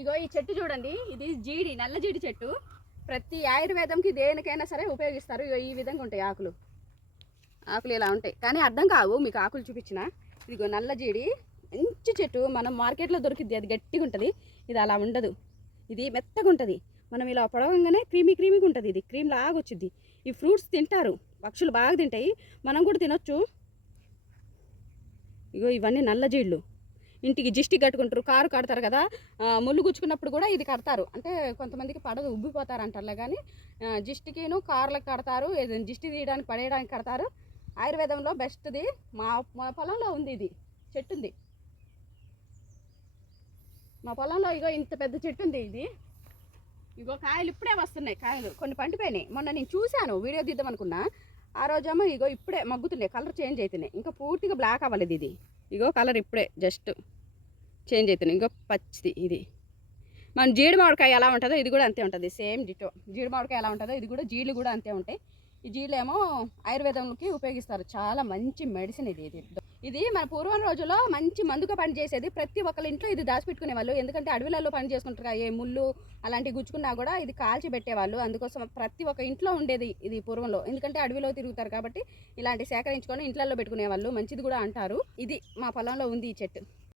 ఇగో ఈ చెట్టు చూడండి, ఇది జీడి, నల్ల జీడి చెట్టు. ప్రతి ఆయుర్వేదంకి దేనికైనా సరే ఉపయోగిస్తారు. ఇగో ఈ విధంగా ఉంటాయి ఆకులు. ఆకులు ఇలా ఉంటాయి కానీ అర్థం కావు మీకు ఆకులు చూపించిన. ఇదిగో నల్ల జీడి మంచి చెట్టు, మనం మార్కెట్లో దొరికిద్ది. అది గట్టిగా ఉంటుంది, ఇది అలా ఉండదు. ఇది మెత్తగా ఉంటుంది. మనం ఇలా పొడవంగానే క్రీమీగా ఉంటుంది. ఇది క్రీమ్ లాగా వచ్చింది. ఈ ఫ్రూట్స్ తింటారు, పక్షులు బాగా తింటాయి, మనం కూడా తినొచ్చు. ఇగో ఇవన్నీ నల్ల జీళ్ళు. ఇంటికి జిస్టి కట్టుకుంటారు, కారు కడతారు కదా, ముళ్ళు గుచ్చుకున్నప్పుడు కూడా ఇది కడతారు. అంటే కొంతమందికి పడదు, ఉబ్బిపోతారు అంటారులే. కానీ జిస్టికిను కార్లకు కడతారు, ఏదైనా జిస్టి తీయడానికి పడేయడానికి కడతారు. ఆయుర్వేదంలో బెస్ట్ది. మా పొలంలో ఉంది, ఇది చెట్టు ఉంది మా పొలంలో. ఇగో ఇంత పెద్ద చెట్టు ఉంది ఇది. ఇగో కాయలు ఇప్పుడే వస్తున్నాయి, కాయలు కొన్ని పండిపోయినాయి. మొన్న నేను చూశాను, వీడియో తీద్దాం అనుకున్నా. ఆ రోజేమో ఇగో ఇప్పుడే మగ్గుతున్నాయి, కలర్ చేంజ్ అవుతున్నాయి. ఇంకా పూర్తిగా బ్లాక్ అవ్వలేదు ఇది. ఇగో కలర్ ఇప్పుడే జస్ట్ చేంజ్ అవుతున్నాయి. ఇంకో పచ్చిది ఇది. మన జీడి మామిడికాయ ఎలా ఉంటుందో ఇది కూడా అంతే ఉంటుంది, సేమ్ డిటో. జీడి మామిడికాయ ఎలా ఉంటుందో ఇది కూడా, జీళ్ళు కూడా అంతే ఉంటాయి. ఈ జీళ్ళు ఏమో ఆయుర్వేదంకి ఉపయోగిస్తారు, చాలా మంచి మెడిసిన్ ఇది. ఇది మన పూర్వం రోజుల్లో మంచి మందుగా పనిచేసేది. ప్రతి ఒక్కరి ఇంట్లో ఇది దాచిపెట్టుకునే వాళ్ళు. ఎందుకంటే అడవిలలో పని చేసుకుంటారు, ఏ ముళ్ళు అలాంటివి గుచ్చుకున్నా కూడా ఇది కాల్చి పెట్టేవాళ్ళు. అందుకోసం ప్రతి ఒక్క ఇంట్లో ఉండేది ఇది పూర్వంలో. ఎందుకంటే అడవిలో తిరుగుతారు కాబట్టి ఇలాంటి సేకరించుకొని ఇంట్లలో పెట్టుకునే వాళ్ళు. మంచిది కూడా అంటారు. ఇది మా పొలంలో ఉంది ఈ చెట్టు.